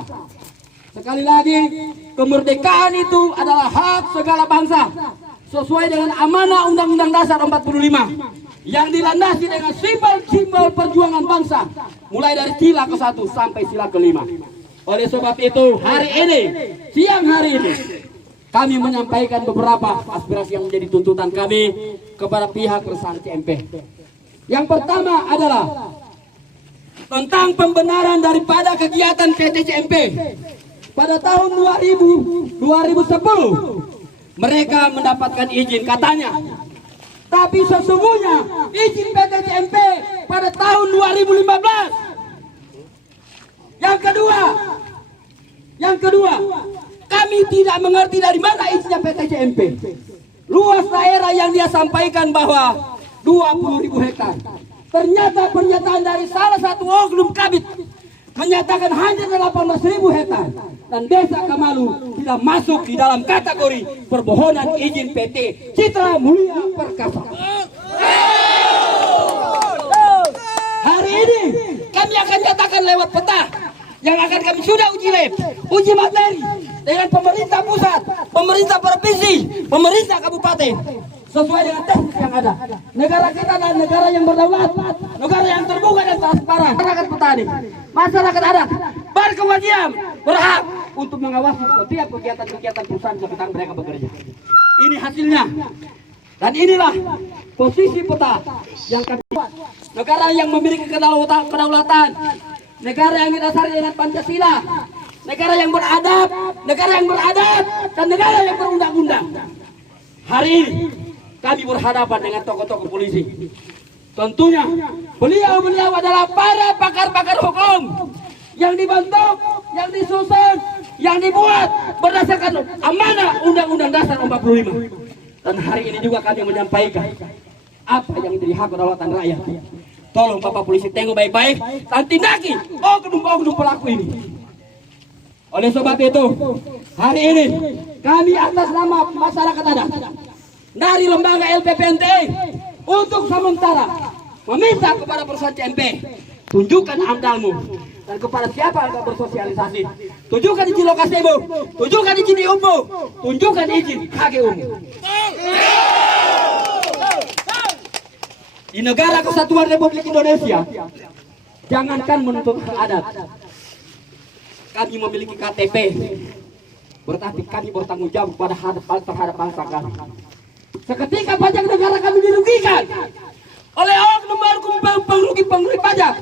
bangsa. Sekali lagi, kemerdekaan itu adalah hak segala bangsa sesuai dengan amanah Undang-Undang Dasar 45 yang dilandasi dengan simbol-simbol perjuangan bangsa mulai dari sila ke-1 sampai sila ke-5. Oleh sebab itu, siang hari ini kami menyampaikan beberapa aspirasi yang menjadi tuntutan kami kepada pihak perusahaan CMP. Yang pertama adalah tentang pembenaran daripada kegiatan PT CMP. Pada tahun 2010 mereka mendapatkan izin katanya. Tapi sesungguhnya izin PT CMP pada tahun 2015. Yang kedua, kami tidak mengerti dari mana izinnya PT CMP. Luas daerah yang dia sampaikan bahwa 20.000 hektar. Ternyata pernyataan dari salah satu oknum kabit menyatakan hanya 18.000 hektar. Dan Desa Kamalu tidak masuk di dalam kategori permohonan izin PT Citra Mulia Perkasa. Hari ini kami akan nyatakan lewat peta yang akan kami sudah uji materi dengan pemerintah pusat, pemerintah provinsi, pemerintah kabupaten, sesuai dengan teknis yang ada. Negara kita adalah negara yang berdaulat, negara yang terbuka dan transparan. Masyarakat petani, masyarakat adat berkewajiban, berhak untuk mengawasi setiap kegiatan-kegiatan perusahaan sekitar mereka bekerja. Ini hasilnya. Dan inilah posisi peta yang kami buat. Negara yang memiliki kedaulatan, negara yang didasari dengan Pancasila, negara yang beradab, dan negara yang berundang-undang. Hari ini kami berhadapan dengan tokoh-tokoh polisi. Tentunya beliau adalah para pakar-pakar hukum yang dibentuk, yang disusun, yang dibuat berdasarkan amanah Undang-Undang Dasar 45. Dan hari ini juga kami menyampaikan apa yang menjadi hak kedaulatan rakyat. Tolong Bapak Polisi tengok baik-baik dan tindaki oknum-oknum pelaku ini. Oleh sebab itu, hari ini kami atas nama masyarakat adat dari lembaga LPPNT untuk sementara meminta kepada perusahaan CMP, tunjukkan amdalmu, dan kepada siapa yang bersosialisasi, tunjukkan izin lokasimu, tunjukkan izin IUMU, tunjukkan izin HGU. Di negara Kesatuan Republik Indonesia, jangankan menuntut hak adat, kami memiliki KTP, berarti kami bertanggung jawab terhadap bangsa kami. Seketika pajak negara kami dirugikan oleh oknum pengrugi pajak,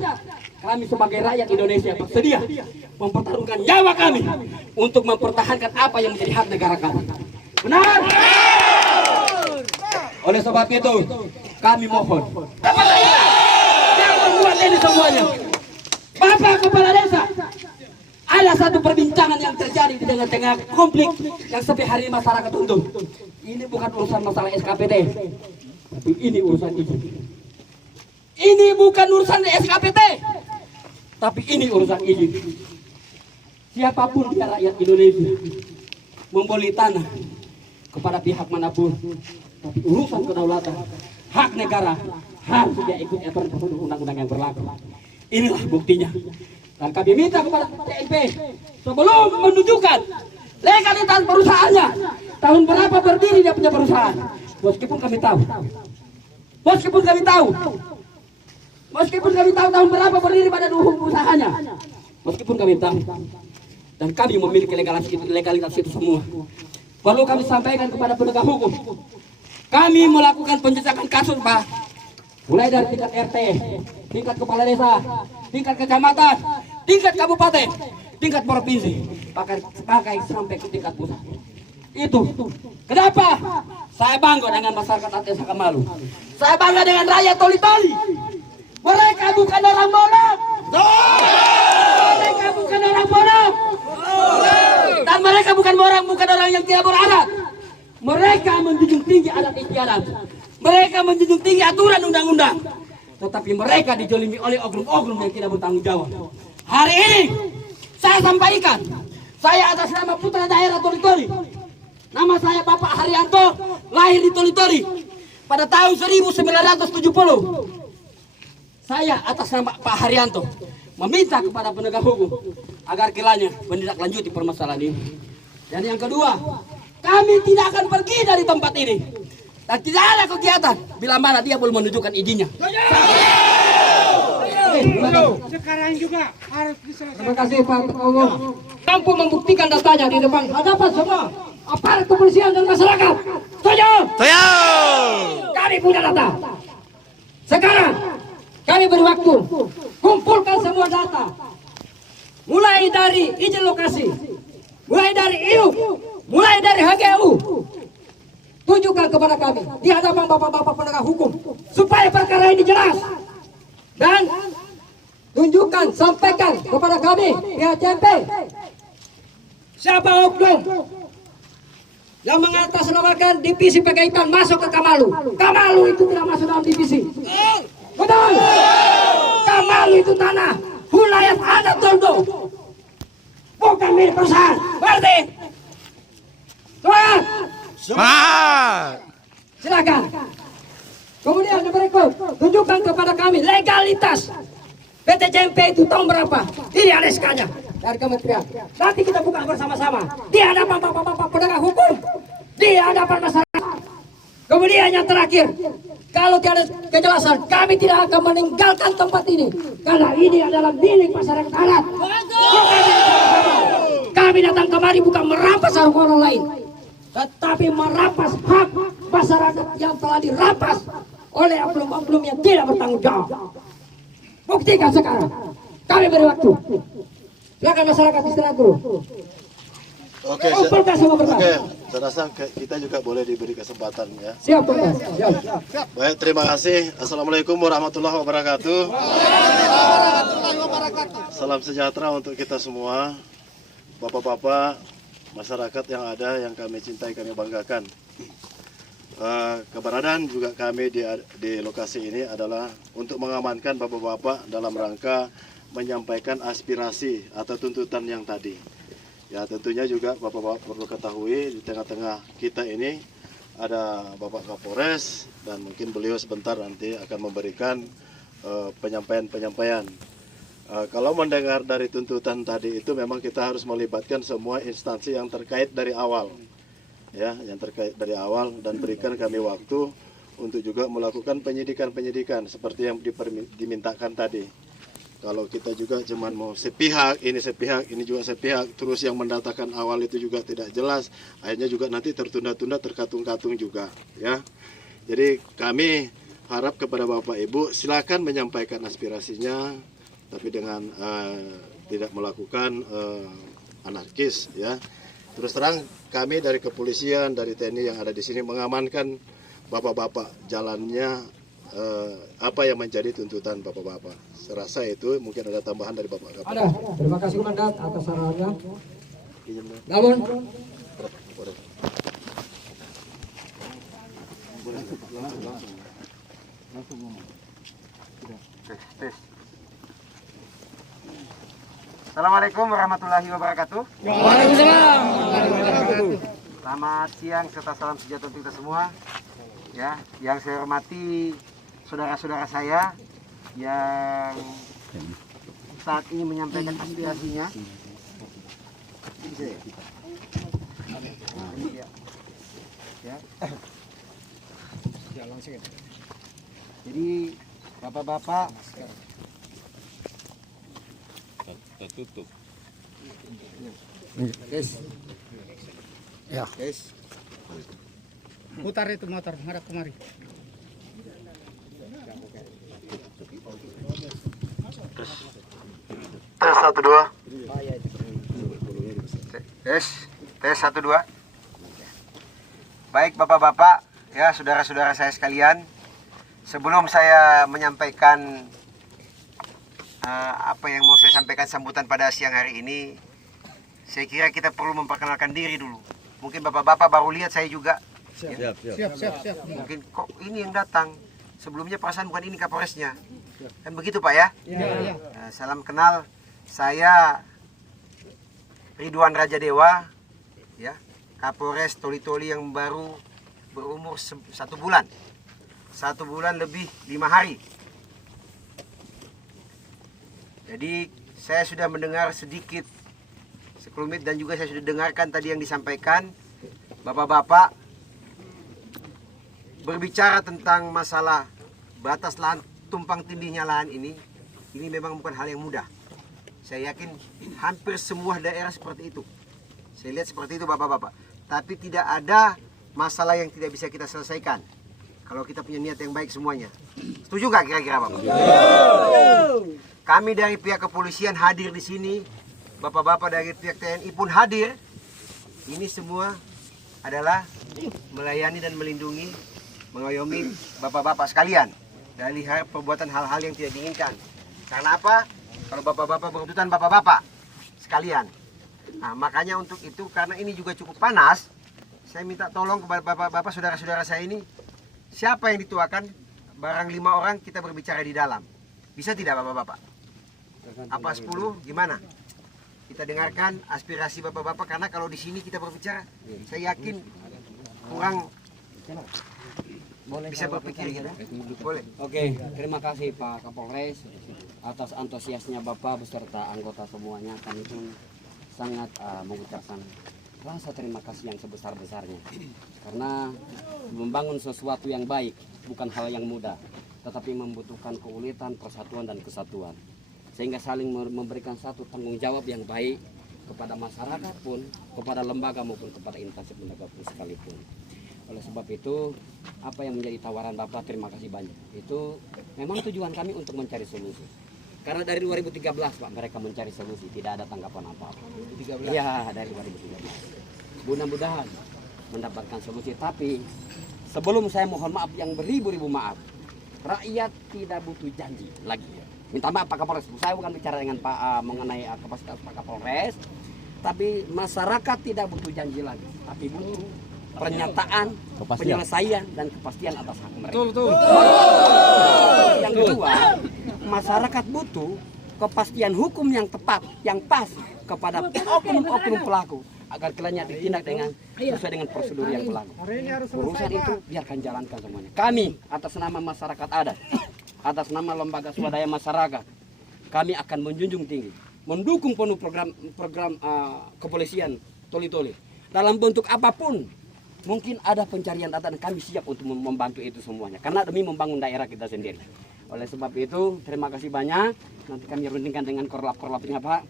kami sebagai rakyat Indonesia bersedia mempertaruhkan nyawa kami untuk mempertahankan apa yang menjadi hak negara kami. Benar? Oleh sebab itu, kami mohon, jangan membuat ini semuanya. Bapak Kepala Desa, ada satu perbincangan yang terjadi di tengah-tengah konflik yang sampai hari ini masyarakat tuntut. Ini bukan urusan masalah SKPT, tapi ini urusan izin. Ini bukan urusan SKPT, tapi ini urusan izin. Siapapun dia rakyat Indonesia membeli tanah kepada pihak manapun, tapi urusan kedaulatan, hak negara harus dia ikut aturan undang-undang yang berlaku. Inilah buktinya. Dan kami minta kepada CMP sebelum menunjukkan legalitas perusahaannya, tahun berapa berdiri dia punya perusahaan. Meskipun kami tahu tahun berapa berdiri pada usahanya. Meskipun kami tahu, dan kami memiliki legalitas itu semua. Perlu kami sampaikan kepada penegak hukum. Kami melakukan penjejakan kasus, Pak. Mulai dari tingkat RT, tingkat kepala desa, tingkat kecamatan, tingkat kabupaten, tingkat provinsi, pakai sampai ke tingkat pusat. Itu kenapa saya bangga dengan masyarakat Desa Kamalu. Saya bangga dengan rakyat Toli-Toli. Mereka bukan orang bodoh. Mereka bukan orang bodoh. Dan mereka bukan orang yang tidak beradat. Mereka menjunjung tinggi adat istiadat. Mereka menjunjung tinggi aturan undang-undang. Tetapi mereka dijolimi oleh oknum-oknum yang tidak bertanggung jawab. Hari ini saya sampaikan, saya atas nama putra daerah Toli-Toli. Nama saya Bapak Haryanto, lahir di Toli-Toli pada tahun 1970. Saya atas nama Pak Haryanto meminta kepada penegak hukum agar kiranya menindaklanjuti permasalahan ini. Dan yang kedua, kami tidak akan pergi dari tempat ini dan tidak ada kegiatan bila mana dia belum menunjukkan izinnya. Sekarang juga harus diselesaikan. Terima kasih Pak Ketua Umum. Mampu membuktikan datanya di depan hadapan semua aparat kepolisian dan masyarakat. Setuju? Setuju. Kami punya data. Sekarang kami beri waktu, kumpulkan semua data. Mulai dari izin lokasi, mulai dari IU, mulai dari HGU. Tunjukkan kepada kami di hadapan bapak-bapak penegak hukum supaya perkara ini jelas. Dan tunjukkan, sampaikan kepada kami pihak CMP siapa oknum yang mengatasnamakan divisi Pegaitan masuk ke Kamalu. Kamalu itu tidak masuk dalam divisi. Betul. Kamalu itu tanah wilayah adat Tondo, bukan milik perusahaan. Berarti semangat. Semangat. Silakan. Kemudian yang berikut, tunjukkan kepada kami legalitas PT CMP itu tahun berapa? Ini ada SK-nya dari kementerian. Nanti kita buka bersama-sama di hadapan bapak-bapak penegak hukum, di hadapan masyarakat. Kemudian yang terakhir, kalau tiada kejelasan, kami tidak akan meninggalkan tempat ini karena ini adalah milik masyarakat adat. Kami datang kemari bukan merampas hak orang lain, tetapi merampas hak masyarakat yang telah dirampas oleh oknum-oknum yang tidak bertanggung jawab. Buktikan sekarang. Kami beri waktu. Silakan masyarakat istirahat dulu. Oke, Kumpulkan semua berkas. oke, saya rasa kita juga boleh diberi kesempatan ya. Siap, berkas. Siap. Baik, terima kasih. Assalamualaikum warahmatullahi wabarakatuh. Salam sejahtera untuk kita semua, bapak-bapak, masyarakat yang ada yang kami cintai, kami banggakan. Keberadaan juga kami di lokasi ini adalah untuk mengamankan bapak-bapak dalam rangka menyampaikan aspirasi atau tuntutan yang tadi. Ya tentunya juga bapak-bapak perlu ketahui di tengah-tengah kita ini ada Bapak Kapolres dan mungkin beliau sebentar nanti akan memberikan penyampaian-penyampaian. Kalau mendengar dari tuntutan tadi itu memang kita harus melibatkan semua instansi yang terkait dari awal. Ya, yang terkait dari awal dan berikan kami waktu untuk juga melakukan penyidikan seperti yang dimintakan tadi. Kalau kita juga cuman mau sepihak, ini juga sepihak, terus yang mendatakan awal itu juga tidak jelas, akhirnya juga nanti tertunda-tunda, terkatung-katung juga, ya. Jadi kami harap kepada Bapak Ibu silakan menyampaikan aspirasinya, tapi dengan tidak melakukan anarkis, ya. Terus terang kami dari kepolisian, dari TNI yang ada di sini mengamankan bapak-bapak jalannya apa yang menjadi tuntutan bapak-bapak. Serasa itu mungkin ada tambahan dari Bapak Kapolres. Ada. Terima kasih Komandan atas sarannya. Namun Assalamualaikum warahmatullahi wabarakatuh. Waalaikumsalam. Selamat siang serta salam sejahtera untuk kita semua. Ya, yang saya hormati saudara-saudara saya yang saat ini menyampaikan aspirasinya. Jadi bapak-bapak Tertutup. guys, putar itu motor, hadap kemari. Tes 1 2. Tes 1 2. Baik bapak-bapak, ya saudara-saudara saya sekalian, sebelum saya menyampaikan apa yang mau saya sampaikan sambutan pada siang hari ini, saya kira kita perlu memperkenalkan diri dulu. Mungkin bapak-bapak baru lihat saya juga. Siap. Mungkin kok ini yang datang. Sebelumnya perasaan bukan ini Kapolresnya. Kan begitu Pak ya? Iya. Salam kenal, saya Ridwan Raja Dewa, ya, Kapolres Toli-Toli yang baru berumur 1 bulan. 1 bulan lebih 5 hari. Jadi saya sudah mendengar sedikit sekelumit, dan juga saya sudah dengarkan tadi yang disampaikan Bapak-bapak berbicara tentang masalah batas lahan, tumpang tindihnya lahan ini memang bukan hal yang mudah. Saya yakin hampir semua daerah seperti itu. Saya lihat seperti itu Bapak-bapak. Tapi tidak ada masalah yang tidak bisa kita selesaikan kalau kita punya niat yang baik semuanya. Setuju nggak kira-kira Bapak? Kami dari pihak kepolisian hadir di sini, Bapak-bapak dari pihak TNI pun hadir. Ini semua adalah melayani dan melindungi, mengayomi Bapak-bapak sekalian dari perbuatan hal-hal yang tidak diinginkan. Karena apa? Kalau Bapak-bapak beruntutan Bapak-bapak sekalian. Nah, makanya untuk itu, karena ini juga cukup panas, saya minta tolong kepada Bapak-bapak, saudara-saudara saya ini, siapa yang dituakan, barang 5 orang kita berbicara di dalam. Bisa tidak Bapak-bapak? Apa 10? Gimana? Kita dengarkan aspirasi Bapak-bapak, karena kalau di sini kita berbicara, saya yakin kurang bisa berpikir gitu. Boleh. Oke, terima kasih Pak Kapolres atas antusiasnya Bapak beserta anggota semuanya. Kami pun sangat mengucapkan rasa terima kasih yang sebesar-besarnya. Karena membangun sesuatu yang baik bukan hal yang mudah, tetapi membutuhkan keuletan, persatuan dan kesatuan. Sehingga saling memberikan satu tanggung jawab yang baik kepada masyarakat pun, kepada lembaga maupun kepada instansi penegak hukum sekalipun. Oleh sebab itu, apa yang menjadi tawaran Bapak, terima kasih banyak. Itu memang tujuan kami untuk mencari solusi. Karena dari 2013 Pak, mereka mencari solusi, tidak ada tanggapan apa-apa. 2013? Iya, dari 2013. Mudah-mudahan mendapatkan solusi. Tapi sebelum saya mohon maaf yang beribu-ribu maaf, rakyat tidak butuh janji lagi. Minta maaf Pak Kapolres, saya bukan bicara dengan Pak mengenai kapasitas Pak Kapolres, tapi masyarakat tidak butuh janji lagi, tapi butuh pernyataan, penyelesaian dan kepastian atas hak mereka. Betul. Yang kedua, masyarakat butuh kepastian hukum yang tepat, yang pas kepada oknum-oknum pelaku agar kiranya ditindak dengan sesuai dengan prosedur yang berlaku. Urusan itu biarkan jalankan semuanya. Kami atas nama masyarakat adat, atas nama lembaga swadaya masyarakat, kami akan menjunjung tinggi, mendukung penuh program kepolisian Toli-Toli dalam bentuk apapun. Mungkin ada pencarian data dan kami siap untuk membantu itu semuanya. Karena demi membangun daerah kita sendiri. Oleh sebab itu, terima kasih banyak. Nanti kami rundingkan dengan korlap-korlapnya Pak.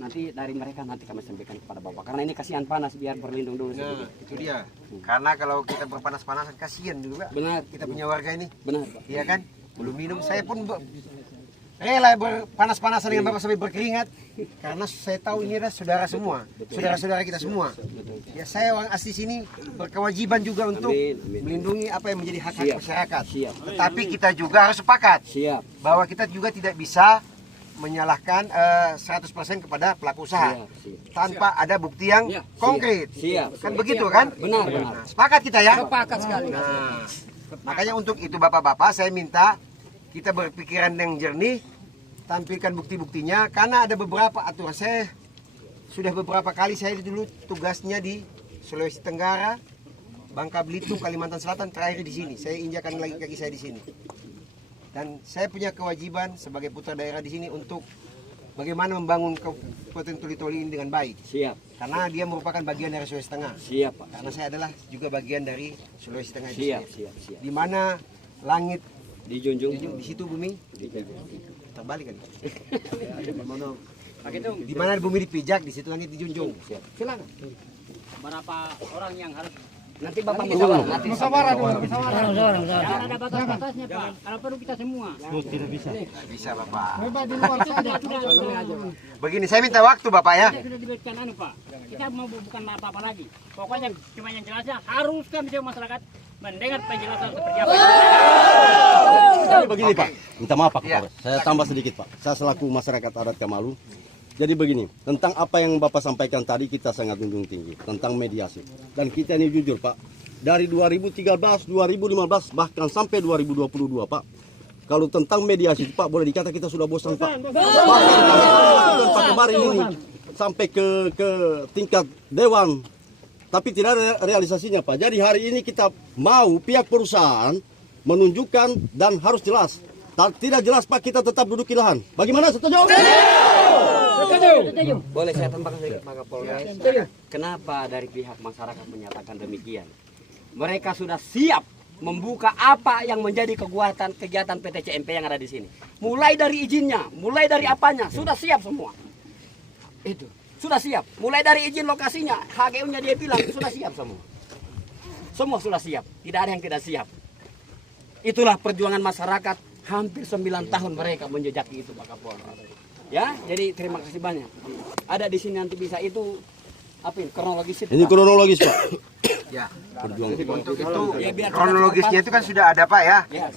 Nanti dari mereka nanti kami sampaikan kepada Bapak. Karena ini kasihan panas, biar berlindung dulu sedikit. Itu dia. Karena kalau kita berpanas-panasan, kasihan juga. Benar. Kita punya warga ini. Benar Pak. Iya kan? Belum minum. Saya pun rela berpanas-panasan dengan Bapak sampai berkeringat. Karena saya tahu ini adalah saudara semua. Saudara-saudara kita semua. Ya, saya orang asli sini berkewajiban juga untuk melindungi apa yang menjadi hak-hak masyarakat. Tetapi kita juga harus sepakat bahwa kita juga tidak bisa menyalahkan 100% kepada pelaku usaha tanpa ada bukti yang konkret. Kan begitu kan? Benar. Nah, sepakat kita ya? Sepakat sekali. Nah, makanya untuk itu Bapak-bapak saya minta kita berpikiran yang jernih, tampilkan bukti-buktinya, karena ada beberapa aturan. Saya sudah beberapa kali, saya dulu tugasnya di Sulawesi Tenggara, Bangka Belitung, Kalimantan Selatan, terakhir di sini. Saya injakan lagi kaki saya di sini. Dan saya punya kewajiban sebagai putra daerah di sini untuk bagaimana membangun Kabupaten Toli-Toli ini dengan baik. Karena dia merupakan bagian dari Sulawesi Tengah. Pak. Karena saya adalah juga bagian dari Sulawesi Tengah. Di mana langit dijunjung, di situ bumi terbalik kan. Di mana bumi dipijak, di situ langit dijunjung. Silakan. Berapa orang yang harus nanti Bapak musyawarah dulu. Jangan ada batas-batasnya Pak. Kalau perlu kita semua. Tidak bisa. Tidak bisa Bapak. Begini, saya minta waktu Bapak ya. Sudah diberikan Pak. Kita mau bukan apa-apa lagi. Pokoknya cuma yang jelasnya haruskan semua masyarakat mendengar penjelasan seperti apa. Jadi begini Pak, minta maaf Pak Kapolres. Saya tambah sedikit Pak. Saya selaku masyarakat adat Kamalu. Jadi begini, tentang apa yang Bapak sampaikan tadi kita sangat junjung tinggi tentang mediasi. Dan kita ini jujur Pak, dari 2013, 2015 bahkan sampai 2022 Pak. Kalau tentang mediasi Pak, boleh dikata kita sudah bosan Pak. Bahkan Pak kemarin ini sampai ke tingkat dewan. Tapi tidak ada realisasinya Pak. Jadi hari ini kita mau pihak perusahaan menunjukkan dan harus jelas. Tidak jelas Pak, kita tetap duduk di lahan. Bagaimana, setuju? Boleh saya tambahkan sedikit Pak Kapolres? Kenapa dari pihak masyarakat menyatakan demikian? Mereka sudah siap membuka apa yang menjadi kegiatan PT CMP yang ada di sini. Mulai dari izinnya, mulai dari apanya, sudah siap semua. Itu, sudah siap. Mulai dari izin lokasinya, HGU-nya dia bilang sudah siap semua. Semua sudah siap, tidak ada yang tidak siap. Itulah perjuangan masyarakat, hampir 9 tahun mereka menjejaki itu Pak Kapolres. Ya, jadi terima kasih banyak. Ada di sini nanti bisa itu apa ini kronologis itu. Ini kronologis Pak. Ya. Perjuangan. Untuk itu kronologisnya itu kan sudah ada Pak ya. Ya.